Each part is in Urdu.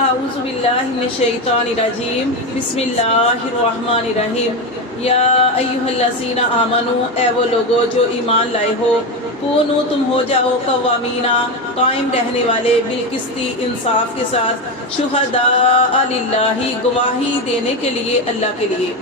اعوذ باللہ من الشیطان الرجیم بسم اللہ الرحمن الرحیم یا ایھا الذین آمنوا اے وہ لوگو جو ایمان لائے ہو کونو تم ہو جاؤ قوامینا قائم رہنے والے بالقسط انصاف کے ساتھ شہداء للہ گواہی دینے کے لیے اللہ کے لیے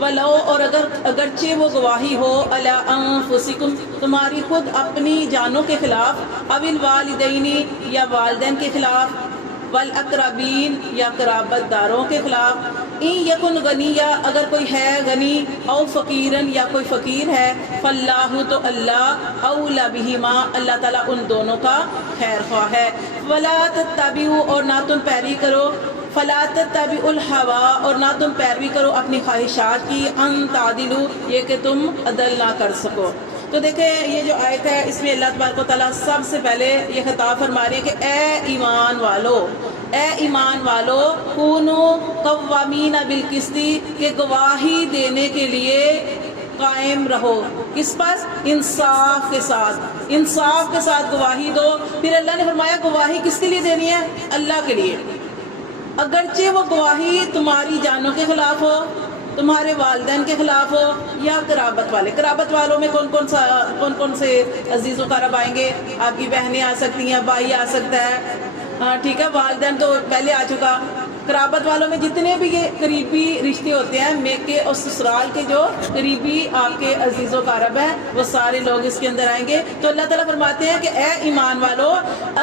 ولو اور اگرچہ وہ گواہی ہو علی انفسکم تمہاری خود اپنی جانوں کے خلاف او الوالدین یا والدین کے خلاف والاقربین یا قرابت داروں کے خلاف ان یکن غنیا اگر کوئی ہے غنی او فقیرن یا کوئی فقیر ہے فاللہ تو اللہ اولی بہما اللہ تعالیٰ ان دونوں کا خیر خواہ ہے ولا تتبعوا اور نہ تم پیروی کرو فلا تتبعوا الہوی اور نہ تم پیروی کرو اپنی خواہشات کی ان تعدلوا یہ کہ تم عدل نہ کر سکو۔ تو دیکھیں یہ جو آیت ہے اس میں اللہ تبارک و تعالیٰ سب سے پہلے یہ خطاب فرما رہے ہیں کہ اے ایمان والو کونو قوامین بالقسط کہ گواہی دینے کے لیے قائم رہو، کس پاس؟ انصاف کے ساتھ گواہی دو۔ پھر اللہ نے فرمایا گواہی کس کے لیے دینی ہے؟ اللہ کے لیے، اگرچہ وہ گواہی تمہاری جانوں کے خلاف ہو، تمہارے والدین کے خلاف ہو یا قرابت والوں میں کون کون سے عزیز و قرب آئیں گے؟ آپ کی بہنیں آ سکتی ہیں، بھائی آ سکتا ہے، ٹھیک ہے، والدین تو پہلے آ چکا۔ قرابت والوں میں جتنے بھی یہ قریبی رشتے ہوتے ہیں میکے اور سسرال کے جو قریبی آپ کے عزیز و قرب ہیں وہ سارے لوگ اس کے اندر آئیں گے۔ تو اللہ تعالیٰ فرماتے ہیں کہ اے ایمان والو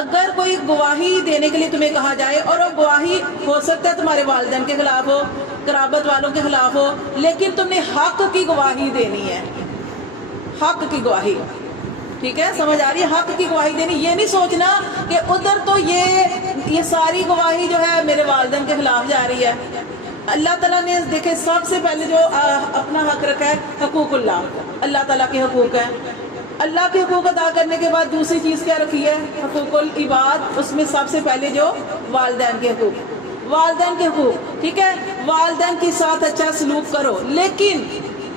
اگر کوئی گواہی دینے کے لیے تمہیں کہا جائے اور وہ گواہی ہو سکتا ہے تمہارے والدین کے خلاف ہو، قرابت والوں کے خلاف ہو، لیکن تم نے حق کی گواہی دینی ہے، حق کی گواہی، ٹھیک ہے، سمجھ آ رہی ہے؟ حق کی گواہی دینی، یہ نہیں سوچنا کہ ادھر تو یہ ساری گواہی جو ہے میرے والدین کے خلاف جا رہی ہے۔ اللہ تعالیٰ نے دیکھے سب سے پہلے جو اپنا حق رکھا ہے حقوق اللہ تعالیٰ کے حقوق ہیں، اللہ کے حقوق ادا کرنے کے بعد دوسری چیز کیا رکھی ہے؟ حقوق العباد، اس میں سب سے پہلے جو والدین کے حقوق، ٹھیک ہے، والدین کے ساتھ اچھا سلوک کرو، لیکن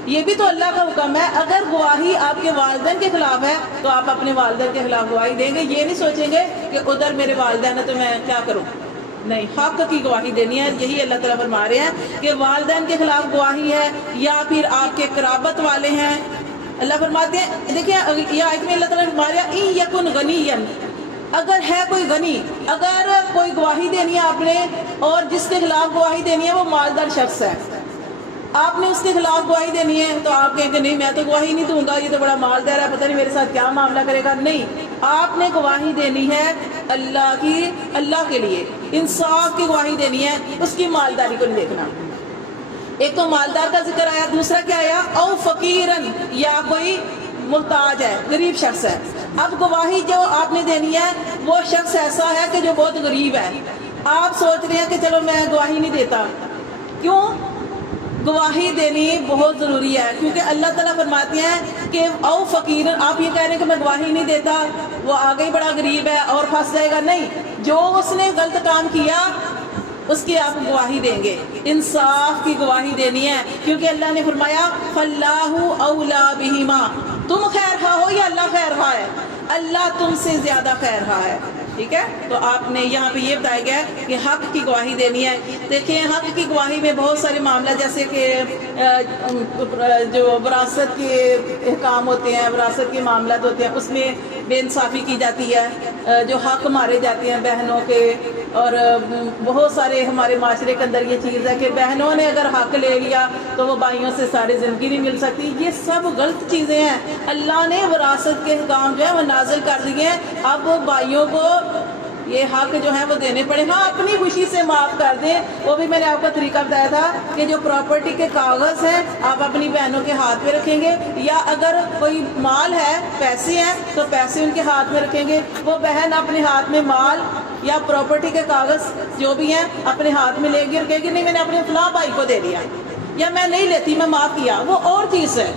یہ بھی تو اللہ کا حکم ہے اگر گواہی آپ کے والدین کے خلاف ہے تو آپ اپنے والدین کے خلاف گواہی دیں گے، یہ نہیں سوچیں گے کہ ادھر میرے والدین ہے تو میں کیا کروں، نہیں، حق کی گواہی دینی ہے۔ یہی اللہ تعالیٰ فرما رہے ہیں کہ والدین کے خلاف گواہی ہے یا پھر آپ کے قرابت والے ہیں۔ اللہ فرماتے ہیں، دیکھیں یہ آیت میں اللہ تعالیٰ فرما رہے ہیں ان یکن غنیا، اگر ہے کوئی غنی، اگر کوئی گواہی دینی ہے آپ نے اور جس کے خلاف گواہی دینی ہے وہ مالدار شخص ہے، آپ نے اس کے خلاف گواہی دینی ہے تو آپ کہیں گے نہیں میں تو گواہی نہیں دوں گا، یہ تو بڑا مالدار ہے، پتہ نہیں میرے ساتھ کیا معاملہ کرے گا۔ نہیں، آپ نے گواہی دینی ہے اللہ کے لیے، انصاف کی گواہی دینی ہے، اس کی مالداری کو نہیں دیکھنا۔ ایک تو مالدار کا ذکر آیا، دوسرا کیا آیا؟ او فقیرن، یا کوئی محتاج ہے، غریب شخص ہے۔ اب گواہی جو آپ نے دینی ہے وہ شخص ایسا ہے کہ جو بہت غریب ہے، آپ سوچ رہے ہیں کہ چلو میں گواہی نہیں دیتا، کیوں؟ گواہی دینی بہت ضروری ہے، کیونکہ اللہ تعالیٰ فرماتے ہیں کہ او فقیر، آپ یہ کہہ رہے ہیں کہ میں گواہی نہیں دیتا، وہ آگے ہی بڑا غریب ہے اور پھنس جائے گا، نہیں، جو اس نے غلط کام کیا اس کی آپ گواہی دیں گے، انصاف کی گواہی دینی ہے، کیونکہ اللہ نے فرمایا فاللہ اولی بہما، تم خیر خواہ ہو یا اللہ خیر خواہ ہے؟ اللہ تم سے زیادہ خیر خواہ ہے، ٹھیک ہے۔ تو آپ نے یہاں پہ یہ بتایا گیا کہ حق کی گواہی دینی ہے۔ دیکھیں حق کی گواہی میں بہت سارے معاملہ، جیسے کہ جو وراثت کے احکام ہوتے ہیں، وراثت کے معاملات ہوتے ہیں، اس میں بے انصافی کی جاتی ہے، جو حق مارے جاتے ہیں بہنوں کے، اور بہت سارے ہمارے معاشرے کے اندر یہ چیز ہے کہ بہنوں نے اگر حق لے لیا تو وہ بھائیوں سے ساری زندگی نہیں مل سکتی، یہ سب غلط چیزیں ہیں۔ اللہ نے وراثت کے احکام جو ہے وہ نازل کر دیے ہیں، اب بھائیوں کو یہ حق جو ہے وہ دینے پڑے، ہاں اپنی خوشی سے معاف کر دیں، وہ بھی میں نے آپ کو طریقہ بتایا تھا کہ جو پراپرٹی کے کاغذ ہیں آپ اپنی بہنوں کے ہاتھ میں رکھیں گے، یا اگر کوئی مال ہے، پیسے ہیں تو پیسے ان کے ہاتھ میں رکھیں گے، وہ بہن اپنے ہاتھ میں مال یا پراپرٹی کے کاغذ جو بھی ہیں اپنے ہاتھ میں لے گی اور کہے گی نہیں میں نے اپنے فلاں بھائی کو دے دیا، یا میں نہیں لیتی، میں معاف کیا، وہ اور چیز ہے،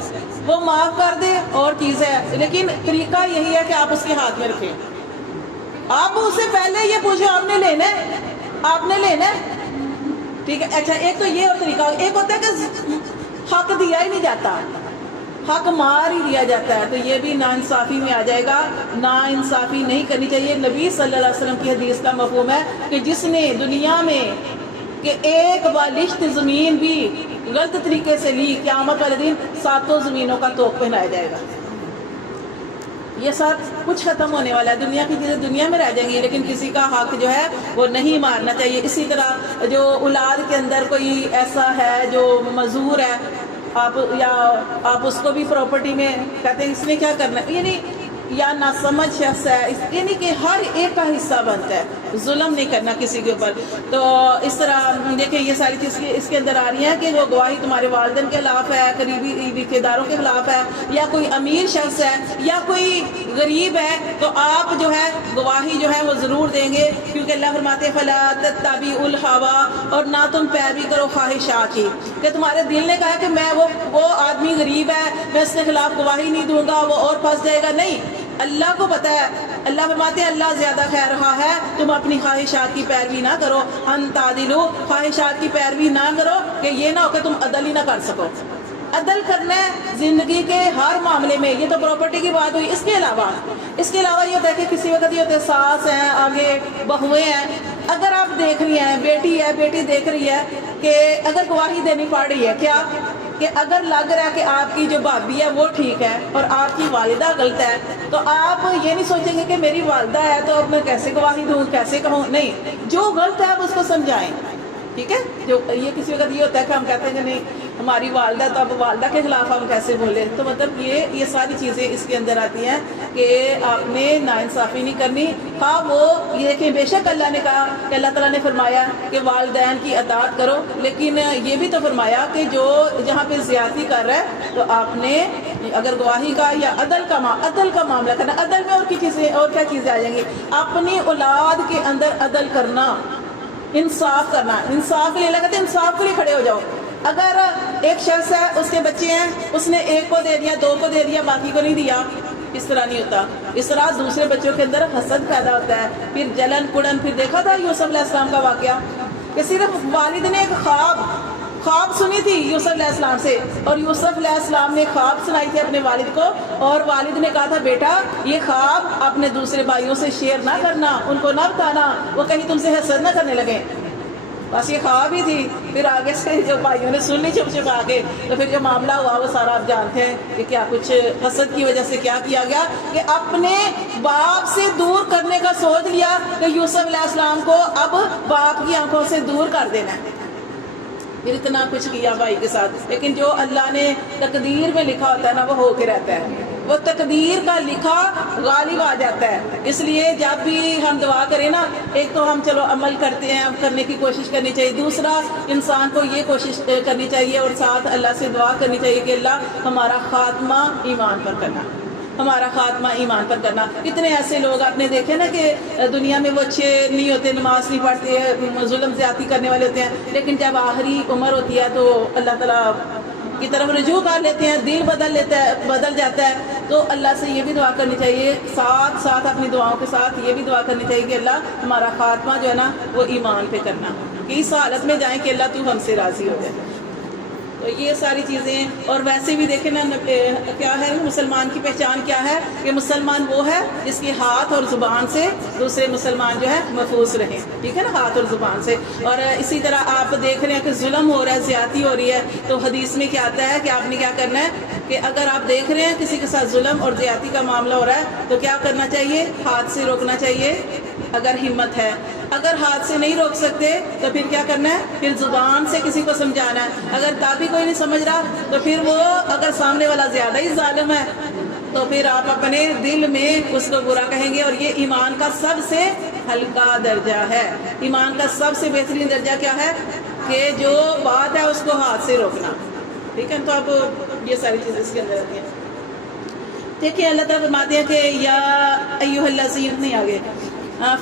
وہ معاف کر دے اور چیز ہے، لیکن طریقہ یہی ہے کہ آپ اس کے ہاتھ میں رکھیں۔ آپ اس سے پہلے یہ پوچھو آپ نے لینا ہے، ٹھیک ہے۔ اچھا ایک تو یہ اور طریقہ، ایک ہوتا ہے کہ حق دیا ہی نہیں جاتا، حق مار ہی دیا جاتا ہے، تو یہ بھی ناانصافی میں آ جائے گا. ناانصافی نہیں کرنی چاہیے. نبی صلی اللہ علیہ وسلم کی حدیث کا مفہوم ہے کہ جس نے دنیا میں کہ ایک بالشت زمین بھی غلط طریقے سے لی، قیامت والے دن 7 زمینوں کا توق پہنایا جائے گا. یہ سب کچھ ختم ہونے والا ہے، دنیا کی چیزیں دنیا میں رہ جائیں گی، لیکن کسی کا حق جو ہے وہ نہیں مارنا چاہیے. اسی طرح جو اولاد کے اندر کوئی ایسا ہے جو معذور ہے، آپ اس کو بھی پراپرٹی میں کہتے ہیں اس نے کیا کرنا ہے، یعنی یا ناسمجھ شخص ہے، یعنی کہ ہر ایک کا حصہ بنتا ہے، ظلم نہیں کرنا کسی کے اوپر. تو اس طرح دیکھیں یہ ساری چیزیں اس کے اندر آ رہی ہیں کہ وہ گواہی تمہارے والدین کے خلاف ہے، قریبی رشتے داروں کے خلاف ہے، یا کوئی امیر شخص ہے یا کوئی غریب ہے، تو آپ جو ہے گواہی جو ہے وہ ضرور دیں گے، کیونکہ اللہ فرماتے ہیں فَلَا تَتَّبِعُوا الْهَوَىٰ، اور نہ تم پیروی کرو خواہشات کی، کہ تمہارے دل نے کہا کہ میں وہ آدمی غریب ہے، میں اس کے خلاف گواہی نہیں دوں گا، وہ اور پھنس جائے گا. نہیں، اللہ کو پتہ ہے، اللہ فرماتے ہیں اللہ زیادہ خیر رہا ہے، تم اپنی خواہشات کی پیروی نہ کرو. ان تعدلوا، خواہشات کی پیروی نہ کرو کہ یہ نہ ہو کہ تم عدل ہی نہ کر سکو. عدل کرنا ہے زندگی کے ہر معاملے میں. یہ تو پراپرٹی کی بات ہوئی. اس کے علاوہ یہ ہوتا ہے کہ کسی وقت یہ ہوتا ہے ساس ہیں، آگے بہویں ہیں، اگر آپ دیکھ رہی ہیں بیٹی دیکھ رہی ہے کہ اگر گواہی دینی پڑ رہی ہے، کیا کہ اگر لگ رہا ہے کہ آپ کی جو بھابی ہے وہ ٹھیک ہے اور آپ کی والدہ غلط ہے، تو آپ یہ نہیں سوچیں گے کہ میری والدہ ہے تو اب میں کیسے گواہی دوں، کیسے کہوں. نہیں، جو غلط ہے آپ اس کو سمجھائیں. ٹھیک ہے، جو یہ کسی وقت یہ ہوتا ہے کہ ہم کہتے ہیں کہ نہیں ہماری والدہ، تو اب والدہ کے خلاف ہم کیسے بولیں. تو مطلب یہ ساری چیزیں اس کے اندر آتی ہیں کہ آپ نے ناانصافی نہیں کرنی. ہاں وہ یہ دیکھیں بے شک اللہ نے کہا کہ اللہ تعالیٰ نے فرمایا کہ والدین کی اطاعت کرو، لیکن یہ بھی تو فرمایا کہ جو جہاں پہ زیادتی کر رہا ہے تو آپ نے اگر گواہی کا یا عدل کا معاملہ کرنا. عدل میں اور کیا چیزیں آ جائیں گی. اپنی اولاد کے اندر عدل کرنا، انصاف کرنا. انصاف کے لیے اللہ کہتے ہیں انصاف کے لیے کھڑے ہو جاؤ. اگر ایک شخص ہے، اس کے بچے ہیں، اس نے ایک کو دے دیا، 2 کو دے دیا، باقی کو نہیں دیا، اس طرح نہیں ہوتا. اس طرح دوسرے بچوں کے اندر حسد پیدا ہوتا ہے، پھر جلن کڑن. پھر دیکھا تھا یوسف علیہ السلام کا واقعہ کہ صرف والد نے ایک خواب سنی تھی یوسف علیہ السلام سے، اور یوسف علیہ السلام نے خواب سنائی تھی اپنے والد کو، اور والد نے کہا تھا بیٹا یہ خواب اپنے دوسرے بھائیوں سے شیئر نہ کرنا، ان کو نہ بتانا، وہ کہیں تم سے حسد نہ کرنے لگے. بس یہ خواب ہی تھی. پھر آگے سے جو بھائیوں نے سن لی چھپا کے، تو پھر جو معاملہ ہوا وہ سارا آپ جانتے ہیں کہ کیا کچھ حسد کی وجہ سے کیا کیا گیا کہ اپنے باپ سے دور کرنے کا سوچ لیا کہ یوسف علیہ السلام کو اب باپ کی آنکھوں سے دور کر دینا ہے. پھر اتنا کچھ کیا بھائی کے ساتھ. لیکن جو اللہ نے تقدیر میں لکھا ہوتا ہے نا وہ ہو کے رہتا ہے، وہ تقدیر کا لکھا غالب آ جاتا ہے. اس لیے جب بھی ہم دعا کریں نا، ایک تو ہم چلو عمل کرتے ہیں، کرنے کی کوشش کرنی چاہیے. دوسرا انسان کو یہ کوشش کرنی چاہیے اور ساتھ اللہ سے دعا کرنی چاہیے کہ اللہ ہمارا خاتمہ ایمان پر کرنا، ہمارا خاتمہ ایمان پر کرنا. کتنے ایسے لوگ آپ نے دیکھے نا کہ دنیا میں وہ اچھے نہیں ہوتے، نماز نہیں پڑھتے، ظلم زیادتی کرنے والے ہوتے ہیں، لیکن جب آخری عمر ہوتی ہے تو اللہ تعالیٰ کی طرف رجوع کر لیتے ہیں، دل بدل جاتا ہے. تو اللہ سے یہ بھی دعا کرنی چاہیے، ساتھ اپنی دعاؤں کے ساتھ یہ بھی دعا کرنی چاہیے کہ اللہ ہمارا خاتمہ جو ہے نا وہ ایمان پہ کرنا، کہ اس حالت میں جائیں کہ اللہ تو ہم سے راضی ہو جائے. تو یہ ساری چیزیں. اور ویسے بھی دیکھیں نا کیا ہے مسلمان کی پہچان کیا ہے کہ مسلمان وہ ہے جس کے ہاتھ اور زبان سے دوسرے مسلمان جو ہے محفوظ رہیں. ٹھیک ہے نا، ہاتھ اور زبان سے. اور اسی طرح آپ دیکھ رہے ہیں کہ ظلم ہو رہا ہے، زیادتی ہو رہی ہے، تو حدیث میں کیا آتا ہے کہ آپ نے کیا کرنا ہے کہ اگر آپ دیکھ رہے ہیں کسی کے ساتھ ظلم اور زیادتی کا معاملہ ہو رہا ہے تو کیا کرنا چاہیے؟ ہاتھ سے روکنا چاہیے اگر ہمت ہے. اگر ہاتھ سے نہیں روک سکتے تو پھر کیا کرنا ہے؟ پھر زبان سے کسی کو سمجھانا ہے. اگر تب بھی کوئی نہیں سمجھ رہا تو پھر وہ اگر سامنے والا زیادہ ہی ظالم ہے تو پھر آپ اپنے دل میں اس کو برا کہیں گے. اور یہ ایمان کا سب سے ہلکا درجہ ہے. ایمان کا سب سے بہترین درجہ کیا ہے کہ جو بات ہے اس کو ہاتھ سے روکنا. ٹھیک ہے، تو اب یہ ساری چیزیں اس کے اندر آتی ہیں. دیکھیں اللہ تعالیٰ فرماتے ہیں کہ یا ایھا الذین، نہیں آگے،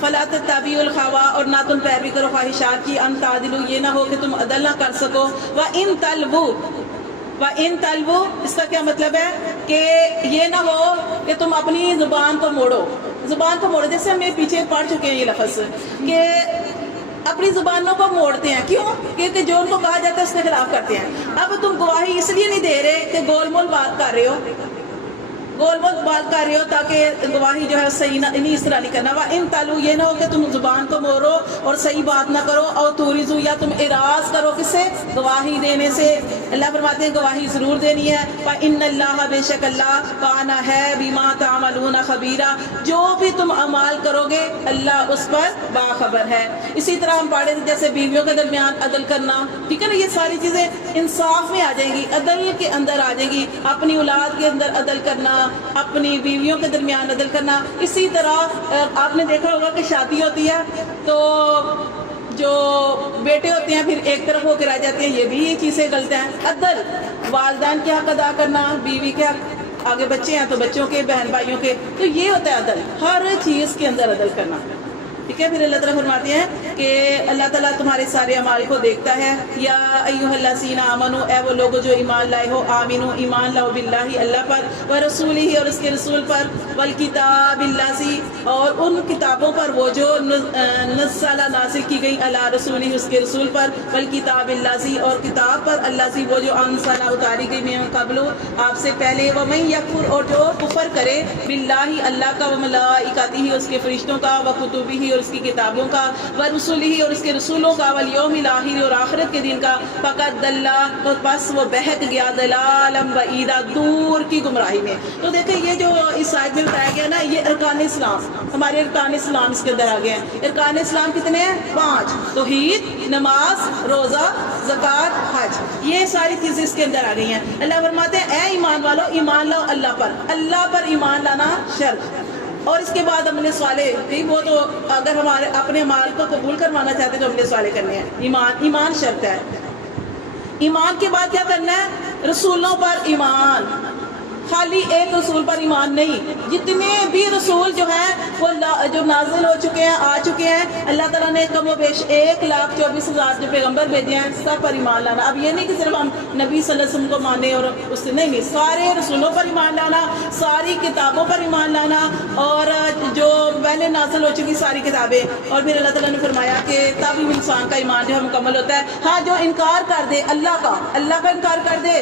فلا تتبعوا الہویٰ، اور نہ تم پیروی کرو خواہشات کی، ان تعدلوا، یہ نہ ہو کہ تم عدل نہ کر سکو. وَإِن تلووا، اس کا کیا مطلب ہے کہ یہ نہ ہو کہ تم اپنی زبان کو موڑو. جیسے ہم یہ پیچھے پڑھ چکے ہیں یہ لفظ کہ اپنی زبانوں کو موڑتے ہیں. کیوں؟ کیونکہ جو ان کو کہا جاتا ہے اس کے خلاف کرتے ہیں. اب تم گواہی اس لیے نہیں دے رہے کہ گول مول بات کر رہے ہو، گول مول بات کر رہے ہو تاکہ گواہی جو ہے صحیح نہیں اس طرح نہیں کرنا. ان تالو یہ نہ ہو کہ تم زبان کو موڑو اور صحیح بات نہ کرو، اور توریزو یا تم اعراض کرو کس سے؟ گواہی دینے سے. اللہ فرماتے ہیں گواہی ضرور دینی ہے. فَإِنَّ اللَّهَ بے شک اللہ کانا ہے بِمَا تَعْمَلُونَ خَبِيرًا، جو بھی تم اعمال کرو گے اللہ اس پر باخبر ہے. اسی طرح ہم پڑھے تھے جیسے بیویوں کے درمیان عدل کرنا، ٹھیک ہے نا، یہ ساری چیزیں انصاف میں آ جائیں گی، عدل کے اندر آ جائیں گی. اپنی اولاد کے اندر عدل کرنا، اپنی بیویوں کے درمیان عدل کرنا. اسی طرح آپ نے دیکھا ہوگا کہ شادی ہوتی ہے تو جو بیٹے ہوتے ہیں پھر ایک طرف ہو کے رہ جاتے ہیں، یہ بھی یہ چیزیں غلط ہیں. عدل، والدین کے حق ادا کرنا، بیوی کے حق، آگے بچے ہیں تو بچوں کے، بہن بھائیوں کے، تو یہ ہوتا ہے عدل، ہر چیز کے اندر عدل کرنا. ٹھیک ہے. پھر اللہ تعالیٰ فرماتے ہیں کہ اللہ تعالیٰ تمہارے سارے اعمال کو دیکھتا ہے. یا ایھا الذین آمنوا، اے وہ لوگ جو ایمان لائے ہو، آمنو ایمان لاؤ، باللہ اللہ پر، ورسولہ اور اس کے رسول پر، والکتاب الذی اور ان کتابوں پر وہ جو نزل نازل کی گئی، علی رسولہ اس کے رسول پر، والکتاب الذی اور کتاب پر، الذی وہ جو انزل اتاری گئی من قبل آپ سے پہلے، ومن یکفر اور جو کفر کرے، باللہ اللہ کا، وملائکتہ اس کے فرشتوں کا، وکتبہ اور اس کی کتابوں کا، ورسولہ اور اس کے رسولوں کا، والیوم الاخر اور آخرت کے دن کا، فقد ضل تو بس وہ بہک گیا، ضلالا بعیدا دور کی گمراہی میں. تو دیکھیں یہ جو اس آیت میں بتایا گیا نا، یہ ارکان اسلام، ہمارے ارکان اسلام اس کے اندر آ گئے ہیں. ارکان اسلام کتنے ہیں؟ 5. توحید، نماز، روزہ، زکوٰۃ، حج، یہ ساری چیزیں اس کے اندر آ گئی ہیں. اللہ فرماتے ہیں اے ایمان والو ایمان لاؤ اللہ پر. اللہ پر ایمان لانا شرط، اور اس کے بعد عمل صالح، وہ تو اگر ہمارے اپنے مال کو قبول کروانا چاہتے ہیں تو عمل صالح کرنے ہیں. ایمان شرط ہے. ایمان کے بعد کیا کرنا ہے؟ رسولوں پر ایمان. خالی ایک رسول پر ایمان نہیں، جتنے بھی رسول جو ہیں وہ جو نازل ہو چکے ہیں، آ چکے ہیں، اللہ تعالیٰ نے کم و بیش 1,24,000 جو پیغمبر بھیجے ہیں، سب پر ایمان لانا. اب یہ نہیں کہ صرف ہم نبی صلی اللہ علیہ وسلم کو مانے اور اس سے نہیں، سارے رسولوں پر ایمان لانا، ساری کتابوں پر ایمان لانا، اور جو پہلے نازل ہو چکی ساری کتابیں. اور پھر اللہ تعالیٰ نے فرمایا کہ تب انسان کا ایمان جو ہے مکمل ہوتا ہے. ہاں جو انکار کر دے اللہ کا انکار کر دے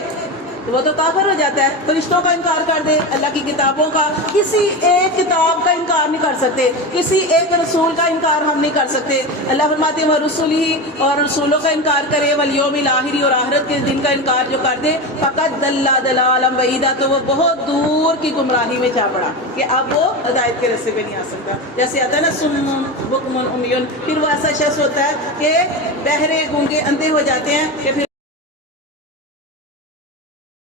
وہ تو کافر ہو جاتا ہے. فرشتوں کا انکار کر دے، اللہ کی کتابوں کا، کسی ایک کتاب کا انکار نہیں کر سکتے، کسی ایک رسول کا انکار ہم نہیں کر سکتے. اللہ فرماتے ہیں ورسولہ اور رسولوں کا انکار کرے، والیوم الاخر اور آخرت کے دن کا انکار جو کر دے، فقد ضل ضلالا بعیدا تو وہ بہت دور کی گمراہی میں جا پڑا کہ اب وہ ہدایت کے راستے پہ نہیں آ سکتا. جیسے آتا ہے نا صم بکم عمی، پھر وہ ایسا شخص ہوتا ہے کہ بہرے گونگے اندھے ہو جاتے ہیں کہ پھر